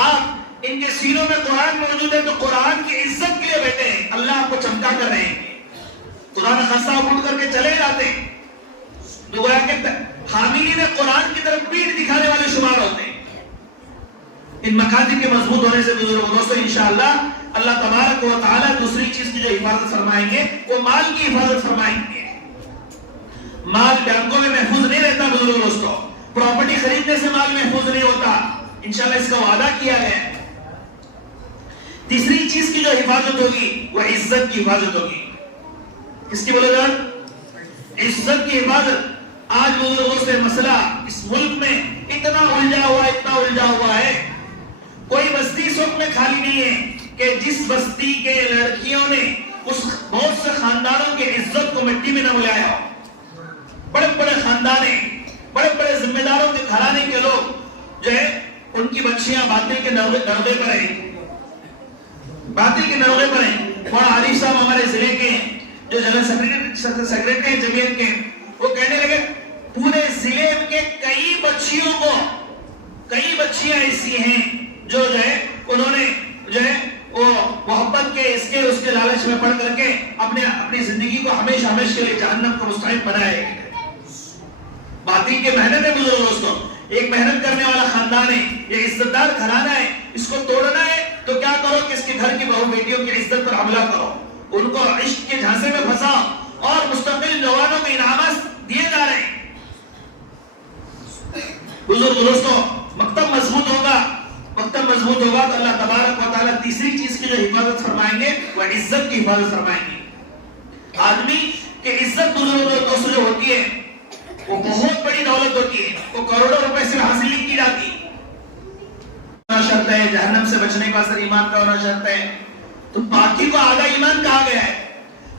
آپ ان کے سینوں میں قرآن موجود ہے تو قرآن کی عزت کے لیے بیٹھے ہیں، اللہ آپ کو چمکا کر رہے ہیں، خدا نہ خاصہ آپ اٹھ کر کے چلے جاتے ہیں تو گویا کہ حاملین قرآن کی طرف پیٹھ دکھانے والے شمار ہوتے ہیں۔ ان مکاتب کے مضبوط ہونے سے بزرگوں دوستو انشاءاللہ اللہ تبارک و تعالی دوسری چیز کی جو حفاظت فرمائیں گے وہ مال کی حفاظت فرمائیں گے۔ مال بینکوں میں محفوظ نہیں رہتا بزرگوں دوستو، پراپرٹی خریدنے سے مال محفوظ نہیں ہوتا، انشاءاللہ اس کا وعدہ کیا گیا ہے۔ تیسری چیز کی جو حفاظت ہوگی وہ عزت کی حفاظت ہوگی۔ کس کی بولے جان؟ عزت کی حفاظت۔ آج بزرگوں سے مسئلہ اس ملک میں اتنا الجھا ہوا ہے، کوئی بستی اس وقت میں خالی نہیں ہے کہ جس بستی کے لڑکیوں نے اس بہت سے خاندانوں کی عزت کو مٹی میں نہ ملایا ہو۔ بڑے بڑے خاندانے، بڑے بڑے ذمہ داروں کے گھرانے کے لوگ جو ہے ان کی بچیاں باطل کے نرغے پر ہیں، باطل کے نرغے پر ہیں۔ وہاں عارف صاحب ہمارے ضلع کے جو جنرل سیکریٹری ہیں جمعیت کے، وہ کہنے لگے پورے ضلع کے کئی بچیاں ایسی ہیں جو ہے انہوں نے جو ہے وہ محبت کے اس کے لالچ میں پڑ کر کے اپنی زندگی کو ہمیشہ کے لیے جہنم کو مستحق بنائے۔ باطل کے محنت ہے بزرگ دوستوں، ایک محنت کرنے والا خاندان ہے، یہ عزت دار گھرانہ ہے، اس کو توڑنا ہے تو کیا کرو کہ اس کے گھر کی بہو بیٹیوں کی عزت پر حملہ کرو، ان کو عشق کے جھانسے میں پھنساؤ اور مستقل جوانوں کو انعامات دیے جا رہے ہیں۔ بزرگ دوستوں مکتب مضبوط ہوگا تو اللہ تبارک و تعالیٰ تیسری چیز کی جو حفاظت فرمائیں گے وہ عزت کی حفاظت فرمائیں گے۔ آدمی کی عزت بزرگ دوستوں جو ہوتی ہے وہ بہت بڑی دولت ہوتی ہے، وہ کروڑوں روپے سے حاصل نہیں کی جاتی۔ شرط ہے جہنم سے بچنے کا اثر ایمان کا ہونا شرط ہے، تو پاکی کو آدھا ایمان کہا گیا ہے۔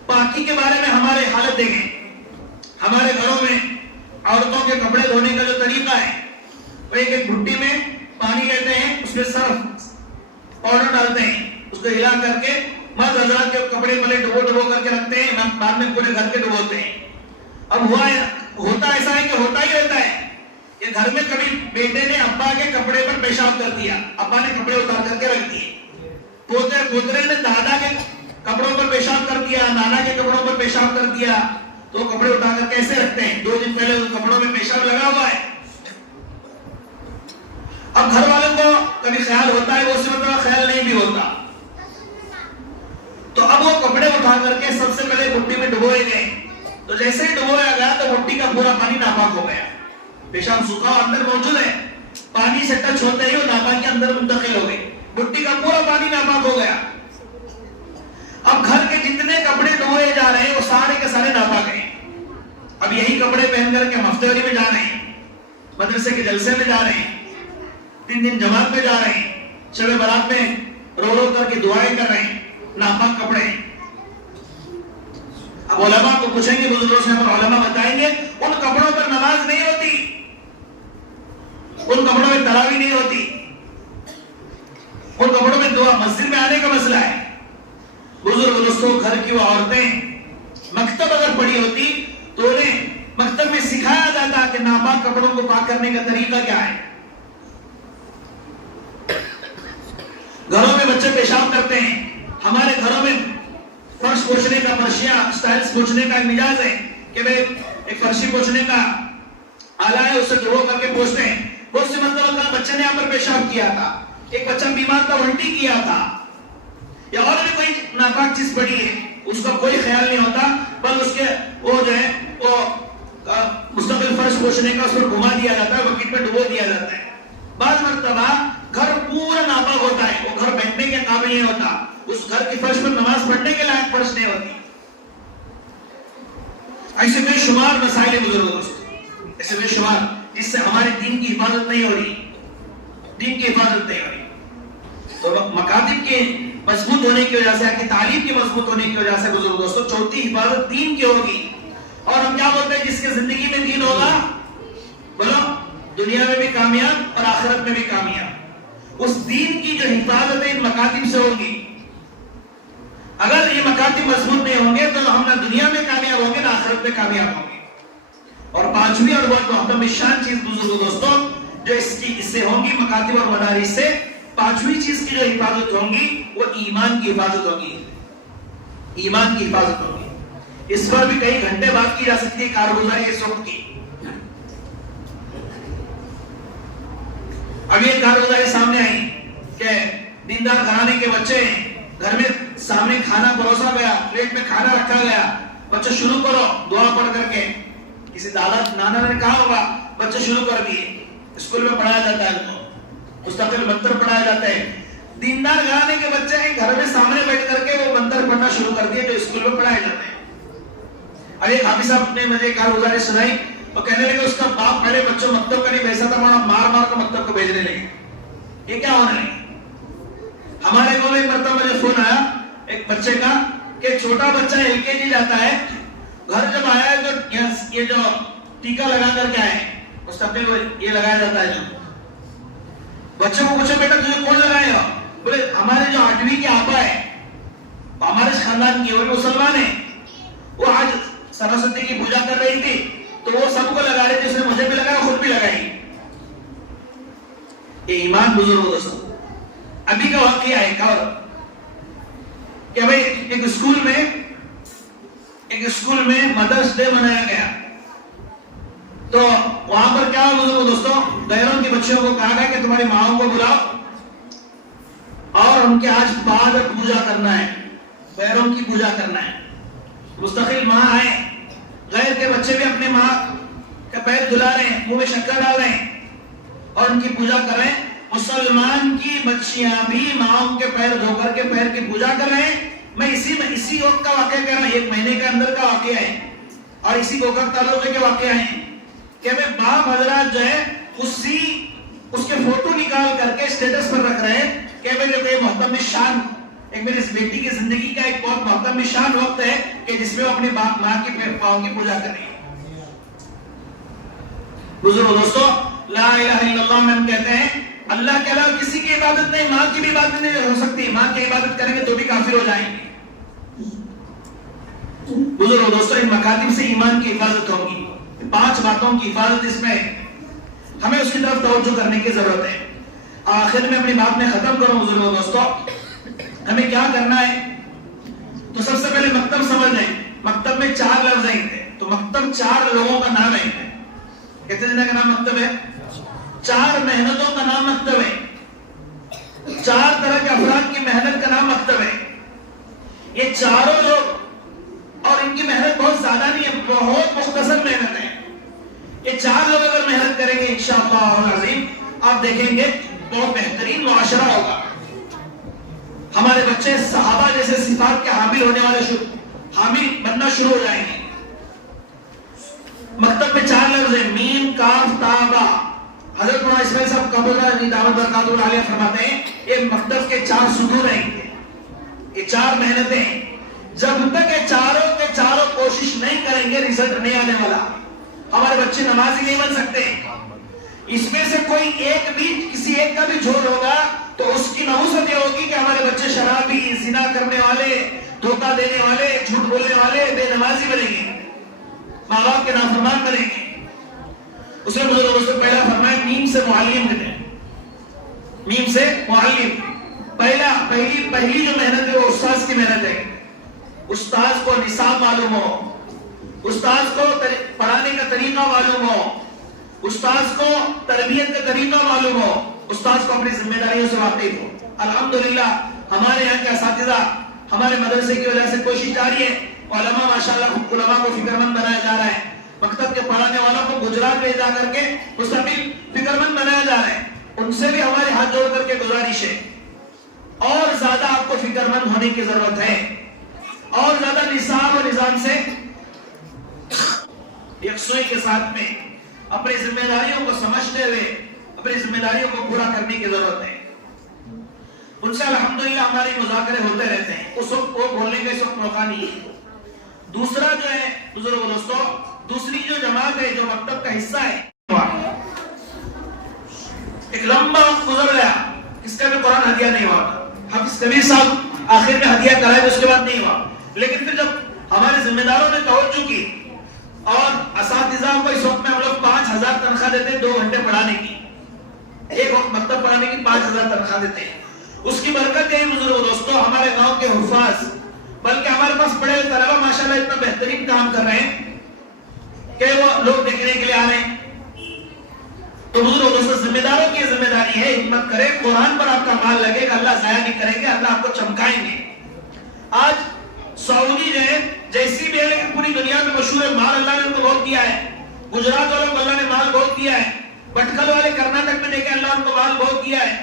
پاکی کے بارے میں ہمارے حالت دیکھیں، ہمارے گھروں میں عورتوں کے کپڑے دھونے کا جو طریقہ ہے وہ ایک بھٹی میں پانی لیتے ہیں، اس میں سرف پاؤڈر ڈالتے ہیں، اس کو ہلا کر کے مرد حضرات کے کپڑے پہلے ڈبو کر کے رکھتے ہیں، بعد میں پورے گھر کے ڈبوتے ہیں۔ اب ہوتا ایسا ہے کہ ہوتا ہی رہتا ہے کہ گھر میں کبھی بیٹے نے ابا کے کپڑے پر پیشاب کر دیا، ابا نے کپڑے اتار کر کے رکھ دیے، پوترے نے دادا کے کپڑوں پر پیشاب کر دیا، نانا کے کپڑوں پر پیشاب کر دیا، تو کپڑے اٹھا کر کیسے رکھتے ہیں؟ 2 دن پہلے ان کپڑوں میں پیشاب لگا ہوا ہے۔ اب گھر والوں کو کبھی خیال ہوتا ہے، وہ اس وقت خیال نہیں بھی ہوتا، تو اب وہ کپڑے اٹھا کر کے سب سے پہلے مٹی میں ڈبوئے گئے، تو جیسے ہی ڈبویا گیا تو مٹی کا پورا پانی ناپاک ہو گیا، پیشاب سوکھا اندر موجود ہے، پانی سے ٹچ ہوتے ہی وہ ناپاک کے اندر منتقل ہو گئی، مٹی کا پورا پانی ناپاک ہو گیا۔ اب گھر کے جتنے کپڑے ڈبوئے جا رہے ہیں وہ سارے کے سارے ناپاک ہیں۔ اب یہی کپڑے پہن کر کے ہم ہفتے والی میں جا رہے ہیں، مدرسے کے جلسے میں جا رہے ہیں، 3 دن جماعت میں جا رہے ہیں، شب برات میں رو کر کے دعائیں کر رہے ہیں، ناپاک کپڑے۔ اب علماء کو پوچھیں گے، بزرگوں سے علماء بتائیں گے ان کپڑوں پر نماز نہیں ہوتی، ان کپڑوں میں تراویح نہیں ہوتی، ان کپڑوں میں دعا مسجد میں آنے کا مسئلہ ہے۔ بزرگ دوستوں گھر کی وہ عورتیں مکتب اگر پڑھی ہوتی تو انہیں مکتب میں سکھایا جاتا کہ ناپاک کپڑوں کو پاک کرنے کا طریقہ کیا ہے۔ گھروں میں بچے پیشاب کرتے ہیں، ہمارے گھروں میں فرش پوچھنے کا، فرشیاں سٹائلز پوچھنے کا مجاز ہے کہ میں ایک فرشی پوچھنے کا آلہ ہے، اسے دھو کر کے پوچھتے ہیں۔ بہت سے مرتبہ بچے نے یہاں پر پیشاب کیا تھا، ایک بچہ بیمار تھا الٹی کیا تھا، یا اور بھی کوئی ناپاک چیز پڑی ہے، اس کا کوئی خیال نہیں ہوتا، بس اس کے وہ جو ہے وہ مستقل فرش پوچھنے کا اس پر گھما دیا جاتا ہے، بکیٹ میں ڈبو دیا جاتا ہے۔ بعض مرتبہ گھر پورا ناپاک ہوتا ہے، وہ گھر بیٹھنے کے قابل نہیں ہوتا، اس گھر کی فرش پر نماز پڑھنے کے لائق فرش نہیں ہوتی۔ ایسے بے شمار مسائل بزرگوں سے، ایسے بے شمار جس سے ہمارے دین کی حفاظت نہیں ہو رہی، دین کی حفاظت نہیں ہو رہی۔ تو مکاتب کے مضبوط ہونے کی وجہ سے، کی تعلیم کے مضبوط ہونے کی وجہ سے بزرگ دوستوں چوتھی حفاظت دین کی ہوگی۔ اور ہم کیا بولتے ہیں، جس کے زندگی میں دین ہوگا بولو دنیا میں بھی کامیاب اور آخرت میں بھی کامیاب۔ اس دین کی جو حفاظت ہے ان مکاتب سے ہوگی۔ اگر یہ مکاتب مضبوط نہیں ہوں گے تو ہم نہ دنیا میں کامیاب ہوں گے نہ آخرت میں کامیاب ہوں گے۔ اور پانچویں اور بہت محترم شان چیز بزرگ دوستوں، جو اس سے ہوں گی مکاتب اور مدارس سے، پانچویں چیز کی جو حفاظت ہوں گی وہ ایمان کی حفاظت ہوگی، ایمان کی حفاظت ہوگی۔ اس پر بھی کئی گھنٹے بات کی جا سکتی ہے کارگزاری اس وقت کی۔ اب یہ کارگزاری سامنے آئی کہ دیندار گھرانے کے بچے ہیں، گھر میں سامنے کھانا پروسا گیا، پلیٹ میں کھانا رکھا گیا، بچے شروع کرو دعا پڑھ کر کے، کسی دادا نانا نے کہا ہوگا، بچے شروع کر دیے، اسکول میں پڑھایا جاتا ہے، ان کو مستقل منتر پڑھایا جاتا ہے۔ دیندار گھرانے کے بچے ہیں، گھر میں سامنے بیٹھ کر کے وہ منتر پڑھنا شروع کر دیے جو اسکول میں پڑھائے جاتے ہیں۔ اب ایک حافظ صاحب نے مجھے کارگزاری سنائی، وہ کہنے لگے اس کا باپ پہلے بچوں مکتب کا نہیں بھیجتا تھا، مار مار کر مکتب کو بھیجنے لگے۔ یہ کیا ہونے لگے؟ ہمارے گاؤں میں ایک مرتبہ مجھے فون آیا ایک بچے کا کہ چھوٹا بچہ LKG جاتا ہے، گھر جب آیا ہے تو یہ جو ٹیکا لگا کر کے آئے، مستقبل یہ لگایا جاتا ہے، جو بچے کو پوچھا بیٹا تجھے کون لگائے گا؟ بولے ہمارے جو 8ویں کے آپا ہے ہمارے خاندان کی، وہ بھی مسلمان ہے، وہ آج سرسوتی کی پوجا کر رہی تھی تو وہ سب کو لگا رہے تھے، اس نے مجھے بھی لگایا، خود بھی لگائی۔ یہ ایمان بزرگ دوستوں۔ ابھی کا واقعہ ہے ایک اور کہ بھئی ایک اسکول میں مدرس ڈے منایا گیا، تو وہاں پر کیا بزرگ دوستوں، غیروں کے بچوں کو کہا گیا کہ تمہاری ماؤں کو بلاؤ اور ان کے آج بعد پوجا کرنا ہے، غیروں کی پوجا کرنا ہے۔ مستقل ماں آئے، غیر کے بچے بھی اپنے ماں کا پیر دھلا رہے ہیں، منہ میں شکر ڈال رہے ہیں اور ان کی پوجا کر رہے ہیں۔ مسلمان کی بچیاں بھی ماؤں کے پیر دھو کر کے پیر کی پوجا کر رہے ہیں۔ میں اسی وقت کا واقعہ کہہ رہا ہوں، 1 مہینے کے اندر کا واقعہ ہے، اور اسی گوکر تعلقے کے واقعہ ہیں کہ ہمیں باپ حضرات جو ہے اس کے فوٹو نکال کر کے اسٹیٹس پر رکھ رہے ہیں کہ میرے محترم شان، ایک میری اس بیٹی کی زندگی کا ایک بہت محترم شان وقت ہے کہ جس میں وہ اپنے باپ ماں کی پاؤں کی پوجا کر رہی ہے۔ بزرگ دوستو، لا الہ الا اللہ میں ہم کہتے ہیں اللہ کے علاوہ کسی کی عبادت نہیں، ماں کی بھی عبادت نہیں ہو سکتی، ماں کی عبادت کریں گے تو بھی کافر ہو جائیں گے۔ بزرگ دوستو، ان مکاتب سے ایمان کی حفاظت ہوگی، 5 باتوں کی حفاظت اس میں ہمیں اس کی طرف توجہ کرنے کی ضرورت ہے۔ آخر میں اپنی بات میں ختم کروں بزرگ دوستو، ہمیں کیا کرنا ہے؟ تو سب سے پہلے مکتب سمجھ لیں، مکتب میں 4 لفظ ہیں، تو مکتب 4 لوگوں کا نام ہے۔ کتنے جنہ کا نام مکتب ہے؟ 4 محنتوں کا نام مکتب ہے، 4 طرح کے افراد کی محنت کا نام مکتب ہے۔ یہ چاروں لوگ، اور ان کی محنت بہت زیادہ نہیں ہے، بہت مختصر محنت ہے۔ یہ 4 لوگ اگر محنت کریں گے انشاءاللہ العظیم، آپ دیکھیں گے بہت بہترین معاشرہ ہوگا۔ ہمارے بچے صحابہ جیسے صفات کے حامل ہونے والے حامل بننا شروع ہو جائیں گے۔ مکتب میں 4 لفظ ہیں، میم کاف تا با۔ حضرت مولانا اسماعیل صاحب قبول دعوت برکاتہ العالیہ فرماتے ہیں یہ مکتب کے 4 ستون ہیں، یہ 4 محنتیں، جب تک یہ چاروں کے چاروں کوشش نہیں کریں گے رزلٹ نہیں آنے والا۔ ہمارے بچے نمازی نہیں بن سکتے، اس میں سے کوئی ایک بھی، کسی ایک کا بھی جھول ہوگا تو اس کی نحوست یہ ہوگی کہ ہمارے بچے شرابی، زنا کرنے والے، دھوکہ دینے والے، جھوٹ بولنے والے، بے نمازی بنیں گے، ماں باپ کے نافرمان بنیں گے۔ اس نے بزرگوں سے پہلا فرمایا میم سے معلم کہتے ہیں، میم سے معلم۔ پہلی جو محنت ہے وہ استاذ کی محنت ہے۔ استاذ کو نصاب معلوم ہو، استاذ کو پڑھانے کا طریقہ معلوم ہو، استاذ کو تربیت کا طریقہ معلوم ہو، استاذ کو اپنی ذمہ داریوں سے واقف ہو۔ الحمدللہ ہمارے یہاں کے اساتذہ، ہمارے مدرسے کی وجہ سے کوشش جاری ہے، علماء ماشاءاللہ علماء کو فکر مند بنایا جا رہا ہے، مکتب کے پڑھانے والوں کو گجرات لے جا کر کے مستقل فکر مند بنایا جا رہا ہے۔ ان سے بھی ہمارے ہاتھ جوڑ کر کے گزارش ہے، اور زیادہ آپ کو فکر مند ہونے کی ضرورت ہے، اور زیادہ نصاب و نظام سے یکسوئی کے ساتھ میں اپنی ذمہ داریوں کو سمجھتے ہوئے اپنی ذمہ داریوں کو پورا کرنے کی ضرورت ہے۔ ان سے الحمدللہ ہمارے مذاکرے ہوتے رہتے ہیں، اس وقت کو بولنے کا اس وقت موقع نہیں ہے۔ دوسرا جو ہے بزرگ دوستو، دوسری جو جماعت ہے جو مکتب کا حصہ ہے، ایک لمبا وقت گزر گیا، اس کا بھی قرآن ہدیہ نہیں ہوا، حافظ کبیر صاحب آخر میں ہدیہ کرائے، اس کے بعد نہیں ہوا۔ لیکن پھر جب ہمارے ذمہ داروں نے توجہ کی، اور اساتذہ کو اس وقت میں ہم لوگ 5000 تنخواہ دیتے ہیں 2 گھنٹے پڑھانے کی، ایک وقت مکتب پڑھانے کی 5,000 تنخواہ دیتے ہیں. اس کی برکت ہے بزرگوں دوستوں ہمارے گاؤں کے حفاظ، بلکہ ہمارے پاس بڑے طلبہ ماشاءاللہ اتنا بہترین کام کر رہے ہیں کہ وہ لوگ دیکھنے کے لیے آ رہے ہیں. تو بزرگوں دوستوں ذمہ داروں کی ذمہ داری ہے، ہمت کرے، قرآن پر آپ کا مال لگے گا، اللہ ضائع نہیں کریں گے، اللہ آپ کو چمکائیں گے. آج سعودی جو ہے جیسی بھی ہے لیکن پوری دنیا میں مشہور ہے، مال اللہ نے ان کو بہت دیا ہے. گجرات والوں کو اللہ نے مال بہت دیا ہے، بٹکل والے کرناٹک میں دیکھیں اللہ ان کو مال بہت دیا ہے.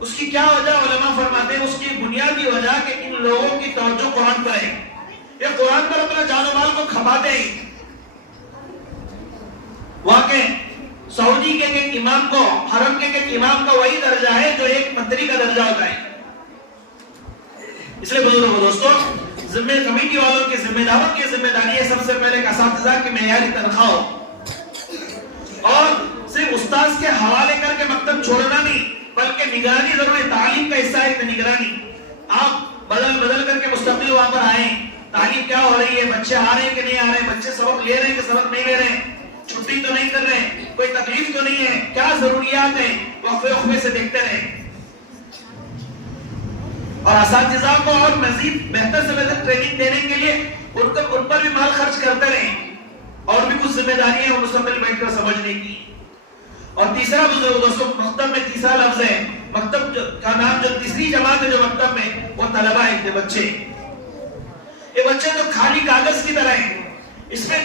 اس کی کیا وجہ؟ علماء فرماتے ہیں اس کی بنیادی وجہ کہ ان لوگوں کی توجہ قرآن پر ہے. یہ قرآن پر اپنا جان و مال کو کھپاتے ہیں. واقع سعودی کے ایک امام کو، حرم کے ایک امام کا وہی درجہ ہے جو ایک منتری کا درجہ ہوتا ہے. اس لیے بزرگوں دوستوں ذمہ کمیٹی والوں کی ذمہ داروں کی ذمہ داری ہے سب سے پہلے اساتذہ کی معیاری تنخواہ ہو، اور صرف استاذ کے حوالے کر کے مکتب چھوڑنا نہیں بلکہ نگرانی ضروری. تعلیم کا حصہ ہے نگرانی. آپ بدل کر کے مستقل وہاں پر آئیں، تعلیم کیا ہو رہی ہے، بچے آ رہے ہیں کہ نہیں آ رہے ہیں، بچے سبق لے رہے ہیں کہ سبق نہیں لے رہے ہیں، چھٹی تو نہیں کر رہے ہیں، کوئی تکلیف تو نہیں ہے، کیا ضروریات ہیں، وقفے سے دیکھتے رہیں. اور اساتذہ کو اور مزید بہتر سے بہتر ٹریننگ دینے کے لیے ان پر بھی مال خرچ کرتے رہیں. اور بھی کچھ ذمہ داری ہے مستقبل بیٹھ کر سمجھنے کی. اور تیسرا بزرگ دوستوں مکتب میں تیسرا لفظ ہے، مکتب کا نام جو تیسری جماعت ہے جو مکتب میں وہ طلبہ ہیں، بچے. یہ بچے تو خالی کاغذ کی طرح ہیں. اس میں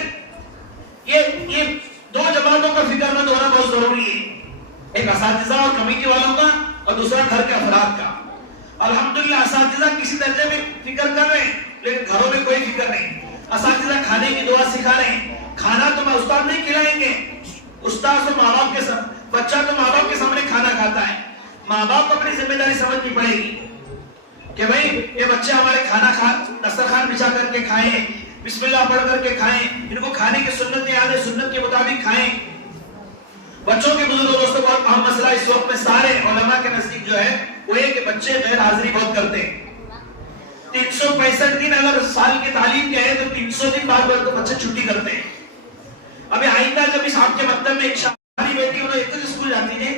یہ دو جماعتوں کا فکر مند ہونا بہت ضروری ہے، ایک اساتذہ اور کمیٹی والوں کا اور دوسرا گھر کے افراد کا. الحمدللہ اساتذہ کسی درجے میں فکر کر رہے ہیں لیکن گھروں میں کوئی فکر نہیں. اساتذہ کھانے کی دعا سکھا رہے ہیں. کھانا تو استاد نہیں کھلائیں گے، استاد تو ماں باپ کے سامنے، بچہ تو ماں باپ کے سامنے کھانا کھاتا ہے. ماں باپ کو اپنی ذمہ داری سمجھنی پڑے گی کہ بھئی یہ بچے ہمارے کھانا دسترخوان بچھا کر کے کھائیں، بسم اللہ پڑھ کر کے کھائیں، ان کو کھانے کی سنت یاد ہے، سنت کے مطابق کھائیں. بچوں کے بزرگوں دوستوں بہت اہم مسئلہ اس وقت میں سارے علماء کے نزدیک جو ہے وہ یہ کہ بچے غیر حاضری بہت کرتے ہیں. 365 دن اگر سال کی تعلیم کے ہے تو 300 دن بعد بچے چھٹی کرتے ہیں. ابھی آئندہ جب اس آپ کے مکتب میں ایک شاہی بیٹی انہوں ایک اسکول جاتی تھی،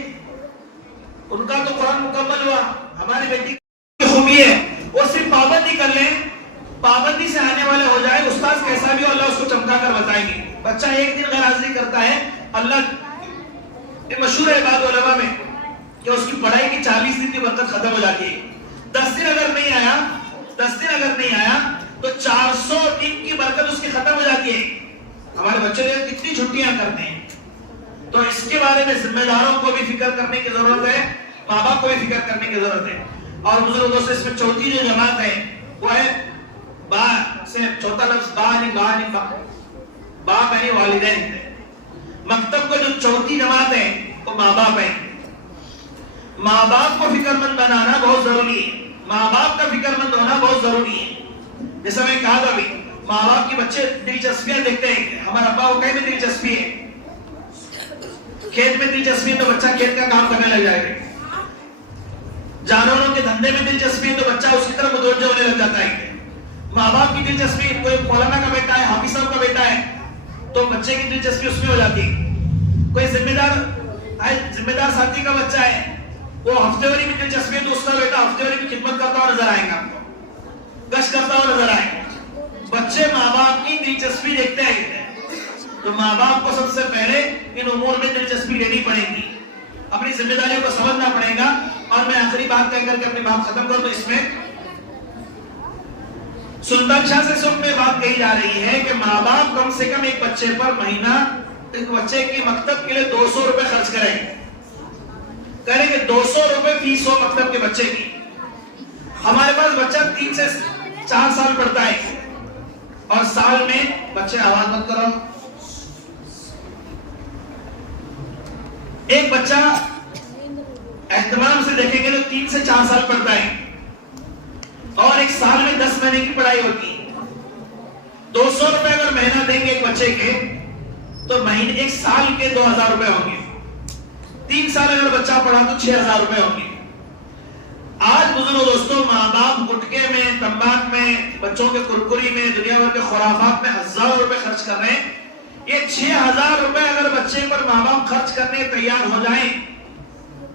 ان کا تو قرآن مکمل ہوا. ہماری بیٹی کی خوبی ہے وہ صرف پابندی کر لیں، پابندی سے آنے والے ہو جائے، استاذ کیسا بھی ہو اللہ اس کو چمکا کر بتائیں گے. بچہ ایک دن غیر حاضری کرتا ہے، اللہ یہ مشہور ہے بات علماء میں کہ اس کی پڑھائی کی 40 دن کی برکت ختم ہو جاتی ہے. 10 دن اگر نہیں آیا تو 400 دن کی برکت اس کی ختم ہو جاتی ہے. ہمارے بچے کتنی چھٹیاں کرتے ہیں. تو اس کے بارے میں ذمہ داروں کو بھی فکر کرنے کی ضرورت ہے، ماں باپ کو بھی فکر کرنے کی ضرورت ہے. اور بزرگوں سے اس میں چوتھی جو جماعت ہے وہ ہے با سے چوتھا لفظ با یعنی والدین. مکتب کو جو چوتھی جماعت ہے وہ ماں باپ ہے. ماں باپ کو فکر مند بنانا بہت ضروری ہے، ماں باپ کا فکر مند ہونا بہت ضروری ہے. جیسا میں کہا تھا ابھی ماں باپ کی بچے دلچسپیاں دیکھتے ہیں. ہمارا ابا کو کہیں میں دلچسپی ہے، کھیت میں دلچسپی ہے تو بچہ کھیت کا کام کرنے لگ جائے گا. جانوروں کے دھندے میں دلچسپی ہے تو بچہ اس کی طرف متوجہ ہونے لگ جاتا ہے. ماں باپ کی دلچسپی، کوئی مولانا کا بیٹا ہے، حافظ صاحب کا بیٹا ہے تو بچے کی دلچسپی اس میں ہو جاتی ہے. کوئی ذمہ دار ساتھی کا بچہ ہے وہ ہفتے واری میں دلچسپی ہے تو اس کا بیٹا ہفتے واری میں خدمت کرتا ہوا نظر آئے گا، آپ کو گشت کرتا ہوا نظر آئے گا. بچے ماں باپ کی دلچسپی دیکھتے ہیں تو ماں باپ کو سب سے پہلے ان امور میں دلچسپی لینی پڑے گی، اپنی ذمہ داریوں کو سمجھنا پڑے گا. اور میں آخری بات کہہ کر کے اپنی بات ختم کروں تو اس میں سلطان شاہ سے سب میں بات کہی جا رہی ہے کہ ماں باپ کم سے کم ایک بچے پر مہینہ ایک بچے کی مکتب کے لیے 200 روپے خرچ کریں گے. کہہ رہے کہ 200 روپے فیس ہو مکتب کے بچے کی. ہمارے پاس بچہ 3 سے 4 سال پڑھتا ہے اور سال میں بچے آواز مت کرو، ایک بچہ اہتمام سے دیکھیں گے تو 3 سے 4 سال پڑھتا ہے اور ایک سال میں 10 مہینے کی پڑھائی ہوتی ہے. 200 روپے اگر مہینہ دیں گے ایک بچے کے تو مہینے ایک سال کے 2000 روپے ہوں گے. 3 سال اگر بچہ پڑھا تو 6000 روپے ہوں گے. آج بزرگوں دوستوں ماں باپ گٹکے میں، تمباک میں، بچوں کے کرکری میں، دنیا بھر کے خرافات میں ہزاروں روپے خرچ کر رہے ہیں. یہ 6000 روپے اگر بچے پر ماں باپ خرچ کرنے تیار ہو جائیں